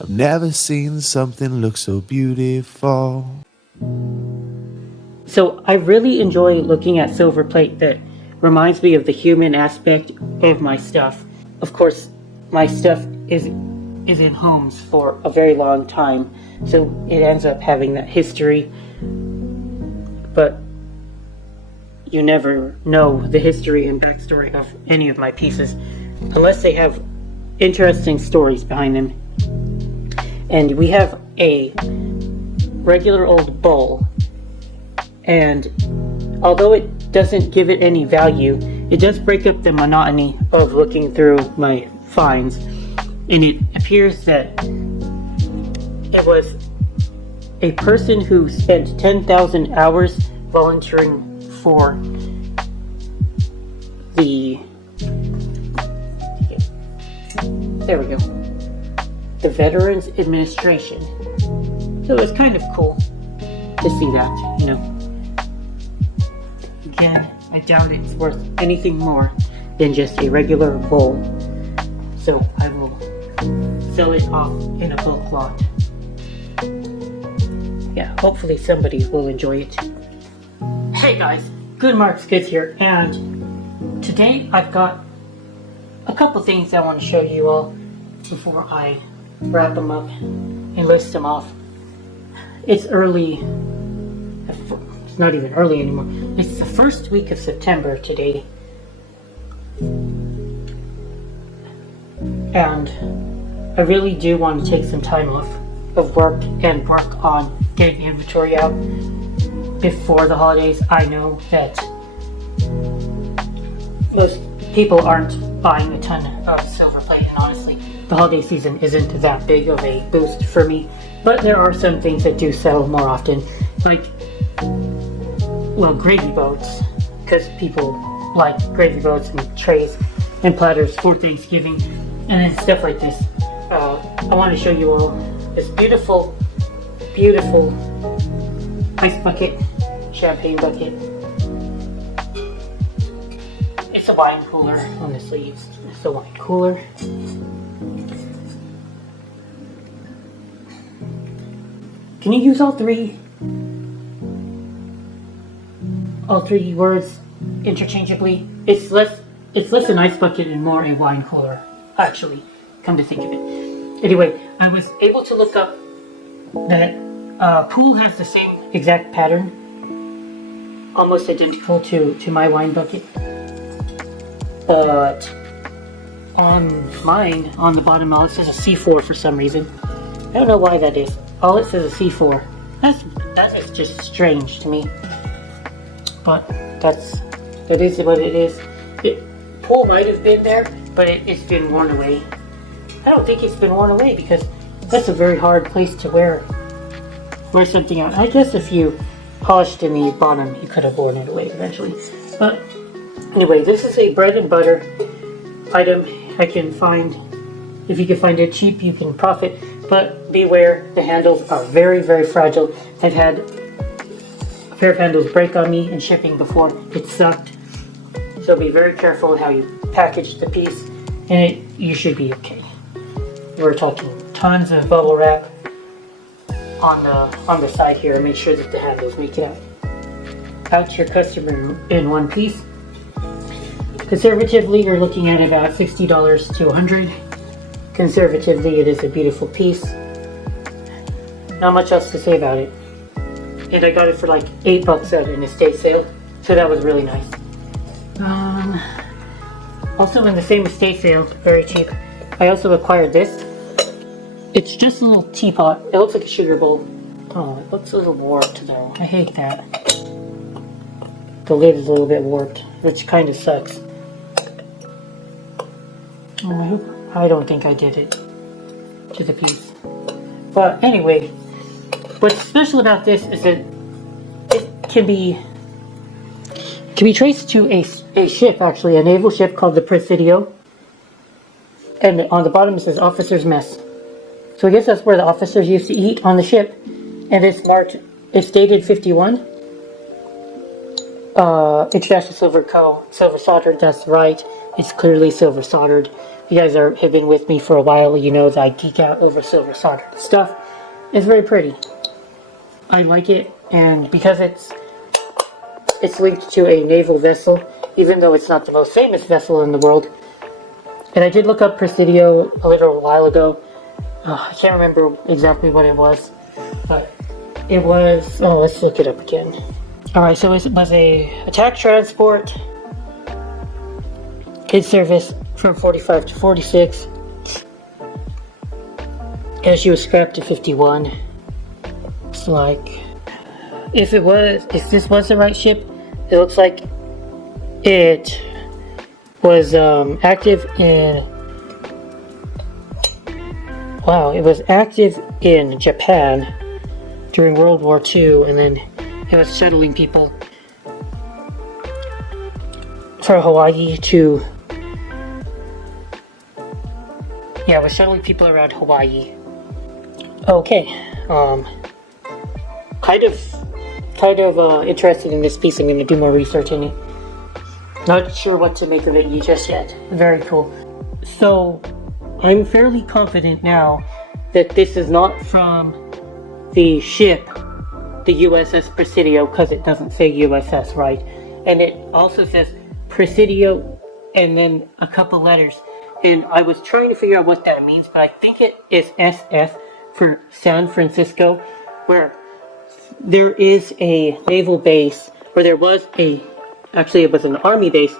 I've never seen something look so beautiful. So I really enjoy looking at silver plate that reminds me of the human aspect of my stuff. Of course, my stuff is in homes for a very long time, so it ends up having that history. But you never know the history and backstory of any of my pieces unless they have interesting stories behind them. And we have a regular old bowl, and although it doesn't give it any value, it does break up the monotony of looking through my finds. And it appears that it was a person who spent 10,000 hours volunteering for the Veterans Administration. So it's kind of cool to see that, you know. Again, I doubt it's worth anything more than just a regular bowl. So I will sell it off in a bulk lot. Yeah, hopefully somebody will enjoy it. Hey guys, Good Marks Goods here, and today I've got a couple things I want to show you all before I wrap them up and list them off. It's early, it's not even early anymore, it's the first week of September today, and I really do want to take some time off of work and work on getting the inventory out before the holidays. I know that most people aren't buying a ton of silver plate, and honestly, the holiday season isn't that big of a boost for me, but there are some things that do sell more often, like, well, gravy boats, because people like gravy boats and trays and platters for Thanksgiving, and then stuff like this. I want to show you all this beautiful, beautiful ice bucket, champagne bucket. It's a wine cooler, honestly, it's a wine cooler. Can you use all three words interchangeably? It's less an ice bucket and more a wine cooler, actually, come to think of it. Anyway, I was able to look up that pool has the same exact pattern, almost identical to my wine bucket, but on mine, on the bottom, all it says a C4 for some reason. I don't know why that is. All it says is C4. That is just strange to me. But it is what it is. The pool might have been there, but it's been worn away. I don't think it's been worn away because that's a very hard place to wear something out. I guess if you polished in the bottom, you could have worn it away eventually. But anyway, this is a bread and butter item I can find. If you can find it cheap, you can profit. But beware, the handles are very, very fragile. I've had a pair of handles break on me in shipping before. It sucked. So be very careful how you package the piece, and you should be okay. We're talking tons of bubble wrap on the side here. Make sure that the handles make it out to your customer in one piece. Conservatively, you're looking at about $60 to $100. Conservatively, it is a beautiful piece. Not much else to say about it. And I got it for like $8 at an estate sale, so that was really nice. Also in the same estate sale, very cheap, I also acquired this. It's just a little teapot. It looks like a sugar bowl. Oh, it looks a little warped though. I hate that. The lid is a little bit warped, which kind of sucks. I don't think I did it to the piece. But anyway, what's special about this is that it can be traced to a ship, actually, a naval ship called the Presidio. And on the bottom it says Officer's Mess. So I guess that's where the officers used to eat on the ship. And it's dated 51. International Silver Co. Silver soldered, that's right. It's clearly silver soldered. you guys have been with me for a while, you know that I geek out over silver soldered stuff. It's very pretty. I like it, and because it's linked to a naval vessel, even though it's not the most famous vessel in the world. And I did look up Presidio a little while ago. I can't remember exactly what it was, but it was, let's look it up again. Alright, so it was a attack transport in service from 45 to 46, and she was scrapped at 51. It's like, if this was the right ship, it looks like it was active in, it was active in Japan during World War II, and then it was shuttling people from Hawaii to, it was shuttling people around Hawaii. Okay, kind of interested in this piece. I'm going to do more research in it. Not sure what to make of it just yet. Very cool. So, I'm fairly confident now that this is not from the ship, the USS Presidio, because it doesn't say USS, right? And it also says Presidio and then a couple letters. And I was trying to figure out what that means, but I think it is SF for San Francisco, where there is a naval base, or there was actually it was an army base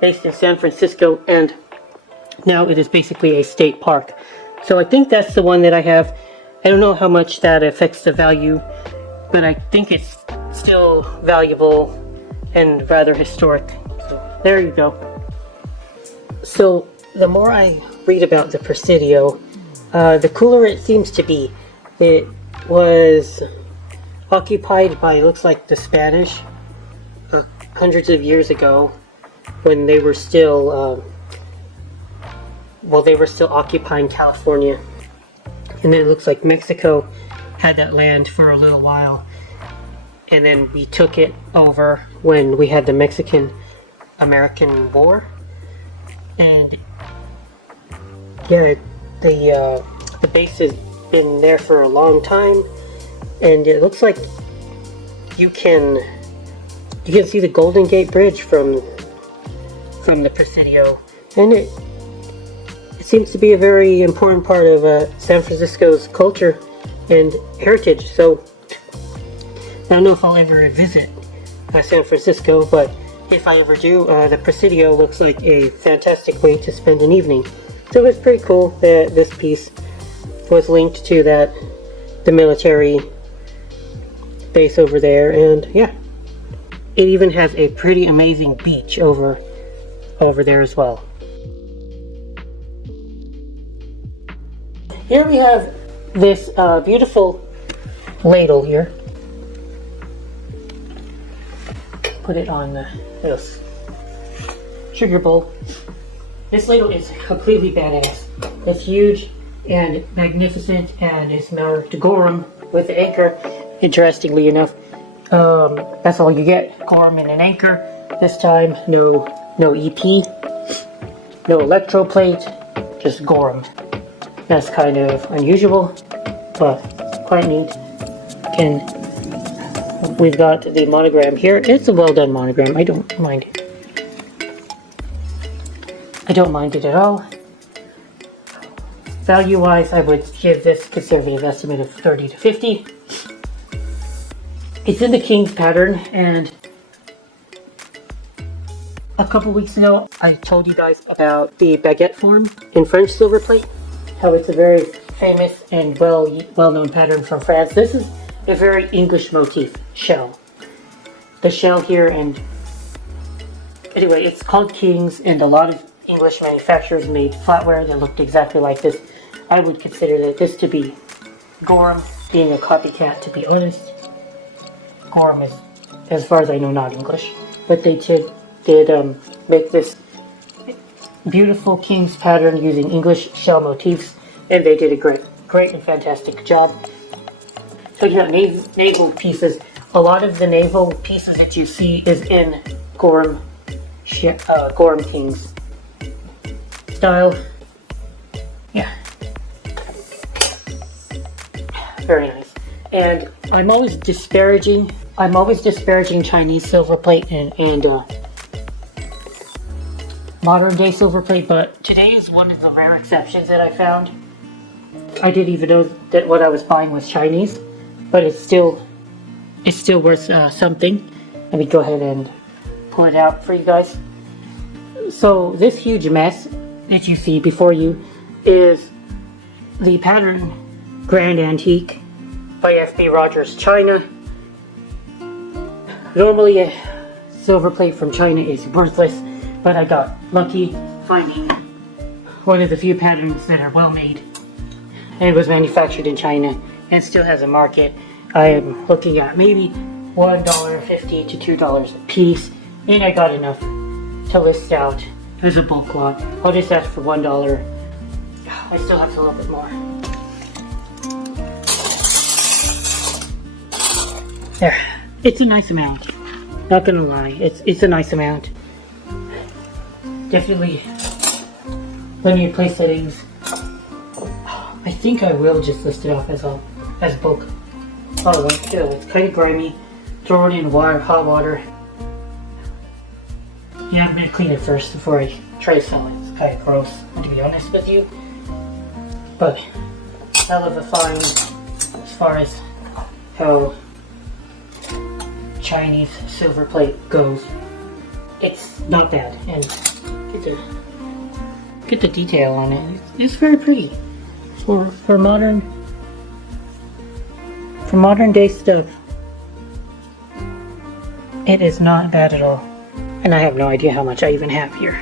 based in San Francisco, and now it is basically a state park. So I think that's the one that I have. I don't know how much that affects the value, but I think it's still valuable and rather historic. So there you go. So the more I read about the Presidio, the cooler it seems to be. It was occupied by, it looks like, the Spanish hundreds of years ago, when they were still occupying California. And then it looks like Mexico had that land for a little while, and then we took it over when we had the Mexican-American War. And yeah, the base has been there for a long time, and it looks like you can see the Golden Gate Bridge from the Presidio, and it seems to be a very important part of San Francisco's culture and heritage. So I don't know if I'll ever visit San Francisco, but if I ever do, the Presidio looks like a fantastic way to spend an evening. So it's pretty cool that this piece was linked to the military base over there, and yeah, it even has a pretty amazing beach over there as well. Here we have this beautiful ladle here. Put it on this sugar bowl. This ladle is completely badass. It's huge and magnificent, and it's marked Gorham with the anchor. Interestingly enough, that's all you get: Gorham and an anchor. This time, no EP, no electroplate, just Gorham. That's kind of unusual, but quite neat. We've got the monogram here. It's a well done monogram. I don't mind it. I don't mind it at all. Value wise, I would give this conservative estimate of 30 to 50. It's in the King's pattern, and a couple weeks ago I told you guys about the baguette form in French silver plate, how it's a very famous and well-known pattern from France. This is a very English motif shell. The shell here, and anyway, it's called King's, and a lot of English manufacturers made flatware that looked exactly like this. I would consider this to be Gorham, being a copycat, to be honest. Gorham is, as far as I know, not English, but they did make this beautiful King's pattern using English shell motifs, and they did a great and fantastic job. Talking about naval pieces, a lot of the naval pieces that you see is in Gorham King's style. Very nice. And I'm always disparaging Chinese silver plate and modern day silver plate, but today is one of the rare exceptions that I found. I didn't even know that what I was buying was Chinese, but it's still worth something. Let me go ahead and pull it out for you guys. So this huge mess that you see before you is the pattern Grand Antique by F.B. Rogers, China. Normally a silver plate from China is worthless, but I got lucky finding one of the few patterns that are well made. And it was manufactured in China and still has a market. I am looking at maybe $1.50 to $2 a piece, and I got enough to list out as a bulk lot. I'll just ask for $1. I still have a little bit more. There, it's a nice amount. Not gonna lie, it's a nice amount. Definitely, when you play settings, I think I will just list it off as bulk. Oh, look, it's kind of grimy. Throw it in hot water. Yeah, I'm gonna clean it first before I try to sell it. It's kind of gross, to be honest with you. But hell of a find as far as how Chinese silver plate goes. It's not bad, and get the detail on it. It's very pretty for modern day stuff. It is not bad at all, and I have no idea how much I even have here.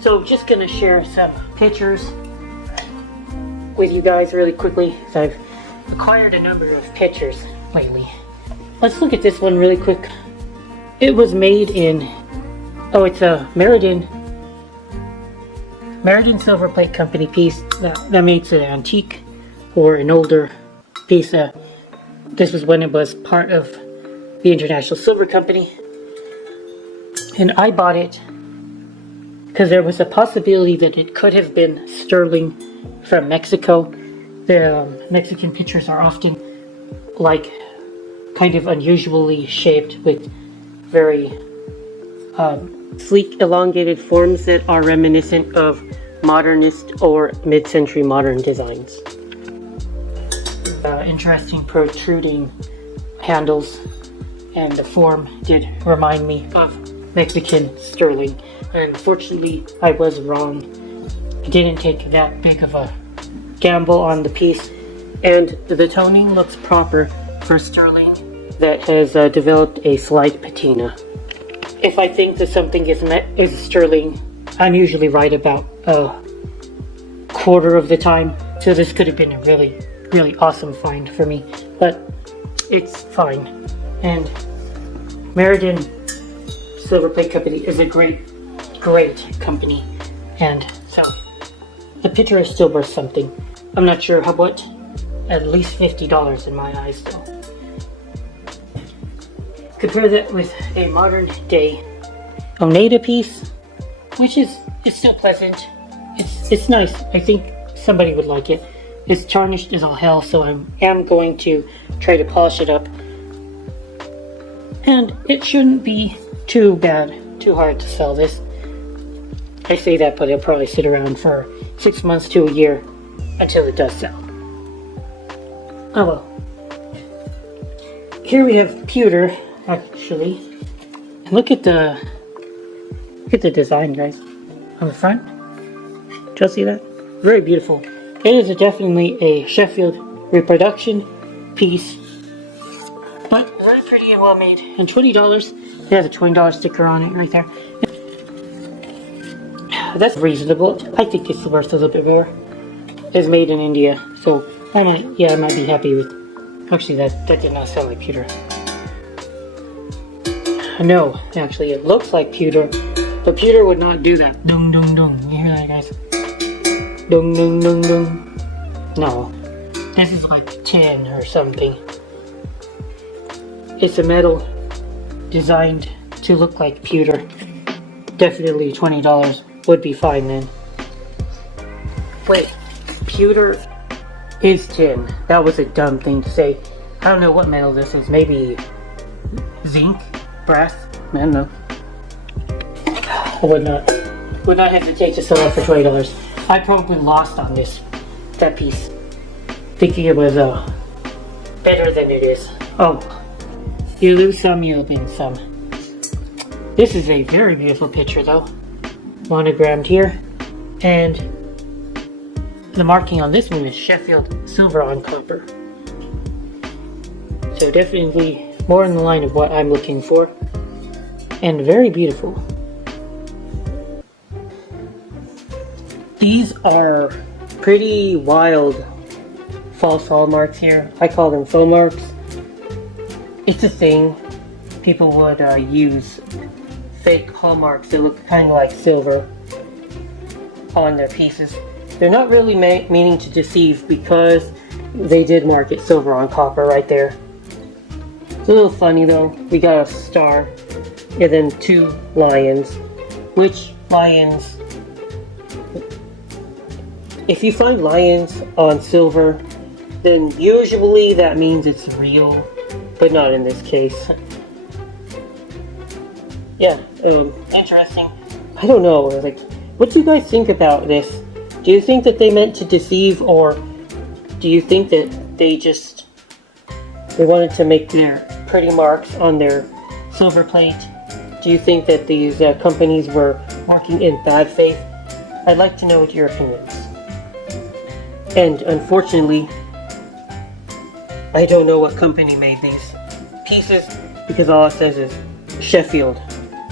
So just gonna share some pictures with you guys really quickly. So I've acquired a number of pictures lately. Let's look at this one really quick. It was made in, it's a Meriden silver plate company piece that makes an antique or an older piece. This was when it was part of the International Silver Company, and I bought it because there was a possibility that it could have been sterling from Mexico. The Mexican pictures are often like kind of unusually shaped with very sleek elongated forms that are reminiscent of modernist or mid-century modern designs. Interesting protruding handles, and the form did remind me of Mexican sterling. And unfortunately, I was wrong. I didn't take that big of a gamble on the piece, and the toning looks proper for sterling that has developed a slight patina. If I think that something is sterling, I'm usually right about a quarter of the time, so this could have been a really, really awesome find for me, but it's fine. And Meriden Silver Plate Company is a great company, and so the picture is still worth something. I'm not sure how what, at least $50 in my eyes though. Compare that with a modern day Oneida piece, which is still pleasant. It's nice. I think somebody would like it. It's tarnished as all hell, so I am going to try to polish it up. And it shouldn't be too hard to sell this. I say that, but it'll probably sit around for 6 months to a year until it does sell. Oh well. Here we have pewter, actually. And look at the design, guys, on the front. Did y'all see that? Very beautiful. It is definitely a Sheffield reproduction piece, but very pretty and well made. And $20. It has a $20 sticker on it right there. That's reasonable. I think it's worth a little bit more. It's made in India, so I might be happy with. Actually, that did not sound like pewter. No, actually, it looks like pewter, but pewter would not do that. Dung dung dung. You hear that, guys? Dung dung dung dung. No, this is like tin or something. It's a metal designed to look like pewter. Definitely $20 would be fine then. Wait, pewter is tin. That was a dumb thing to say. I don't know what metal this is. Maybe zinc? Brass? I don't know. I would not hesitate to sell it for $20. I probably lost on that piece, thinking it was better than it is. Oh, you lose some, you win some. This is a very beautiful picture though, monogrammed here, and the marking on this one is Sheffield silver on copper. So definitely more in the line of what I'm looking for, and very beautiful. These are pretty wild false hallmarks here. I call them faux marks. It's a thing. People would use fake hallmarks that look kind of like silver on their pieces. They're not really meaning to deceive because they did mark it silver on copper right there. It's a little funny though. We got a star and then 2 lions. Which lions? If you find lions on silver, then usually that means it's real, but not in this case. Yeah, interesting. I don't know, like, what do you guys think about this? Do you think that they meant to deceive, or do you think that they wanted to make their pretty marks on their silver plate? Do you think that these companies were working in bad faith? I'd like to know what your opinions. And unfortunately, I don't know what company made these pieces because all it says is Sheffield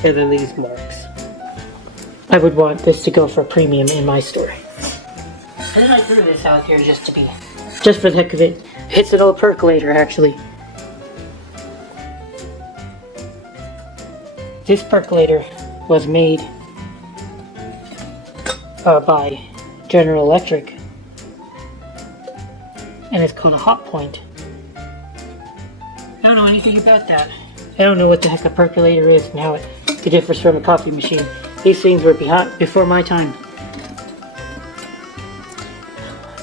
and then these marks. I would want this to go for premium in my store. And then I threw this out here just for the heck of it. It's an old percolator actually. This percolator was made by General Electric, and it's called a hot point. I don't know anything about that. I don't know what the heck a percolator is and how it differs from a coffee machine. These things were before my time.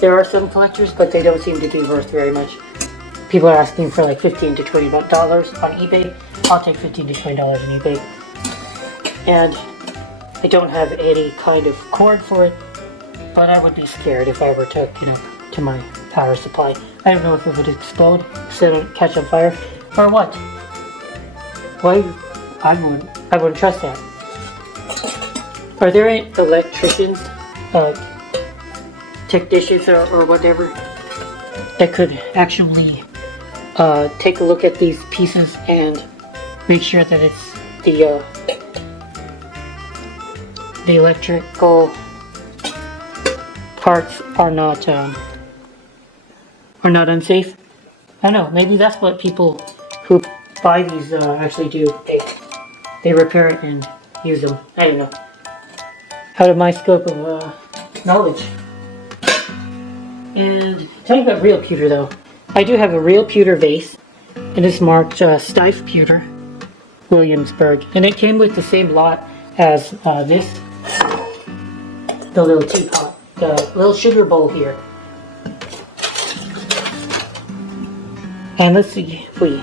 There are some collectors, but they don't seem to be worth very much. People are asking for like $15 to $20 on eBay. I'll take $15 to $20 on eBay. And I don't have any kind of cord for it, but I would be scared if I were to hook it up to my power supply. I don't know if it would explode, so it would catch on fire, or what. Why? I wouldn't trust that. Are there any electricians, technicians, or whatever, that could actually take a look at these pieces and make sure that it's the electrical parts are not unsafe? I don't know, maybe that's what people who buy these actually do. They repair it and use them. I don't know. Out of my scope of knowledge. And talking about real pewter though, I do have a real pewter vase, and it's marked Steiff Pewter, Williamsburg, and it came with the same lot as this, the little teapot, the little sugar bowl here. And let's see, do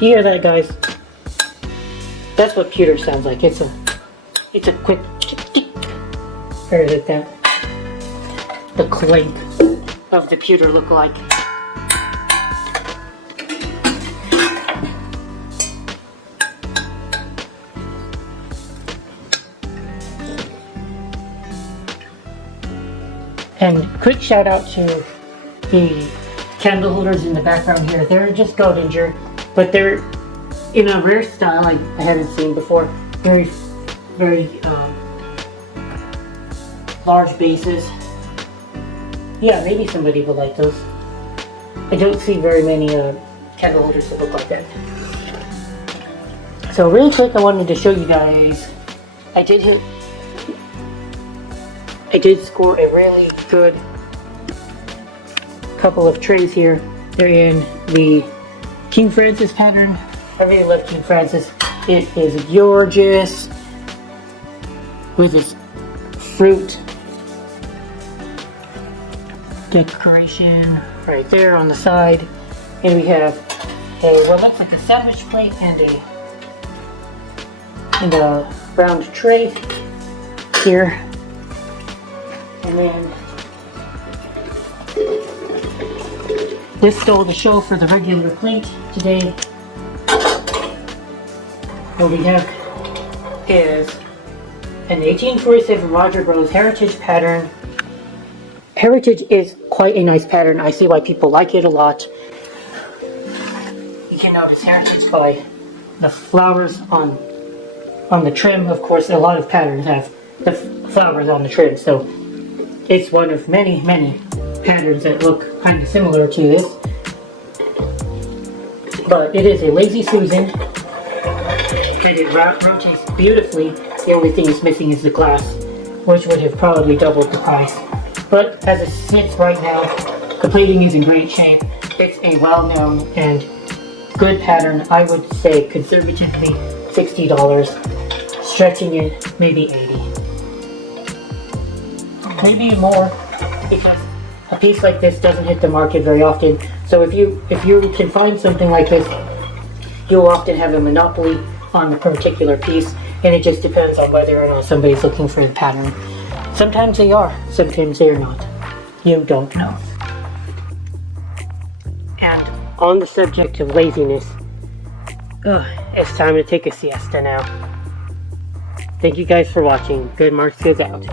you hear that, guys? That's what pewter sounds like. It's a quick tick. Or like that. The clink of the pewter look like. And quick shout out to the candle holders in the background here. They're just Goldinger, but they're in a rare style I haven't seen before. Very, very large bases. Yeah, maybe somebody would like those. I don't see very many candle holders that look like that. So really quick, I wanted to show you guys. I did score a really good couple of trays here. They're in the King Francis pattern. I really love King Francis. It is gorgeous with this fruit decoration right there on the side. And we have what looks like a sandwich plate and a round tray here. And then this stole the show for the regular plate today. What we have is an 1847 Roger Bros. Heritage pattern. Heritage is quite a nice pattern. I see why people like it a lot. You can notice Heritage by the flowers on the trim. Of course, a lot of patterns have the flowers on the trim, so it's one of many patterns that look kind of similar to this. But it is a Lazy Susan, and it rotates beautifully. The only thing it's missing is the glass, which would have probably doubled the price. But as it sits right now, the plating is in great shape. It's a well-known and good pattern. I would say conservatively $60, stretching it maybe $80. Maybe more, because a piece like this doesn't hit the market very often. So if you can find something like this, you'll often have a monopoly on the particular piece, and it just depends on whether or not somebody's looking for the pattern. Sometimes they are, sometimes they're not. You don't know. And on the subject of laziness, it's time to take a siesta now. Thank you guys for watching. Good Marks goes out.